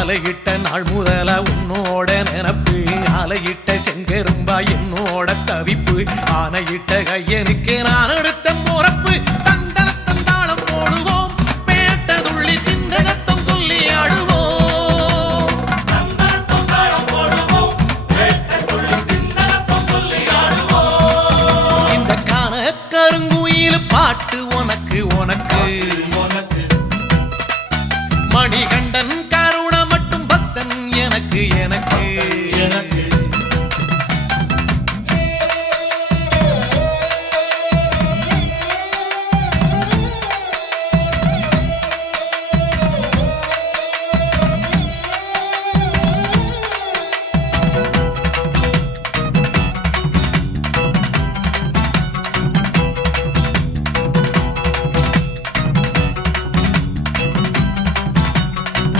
மாலையிட்ட நாள் முதல உன்னோட நினப்பு. ஆலையிட்ட செங்கரும்பா என்னோட தவிப்பு. ஆனையிட்ட கையனுக்கு நான் எடுத்த முறப்பு. பாட்டு உனக்கு உனக்கு. உனக்கு. மணிகண்டன் கருண எனக்கு எனக்கு. எனக்கு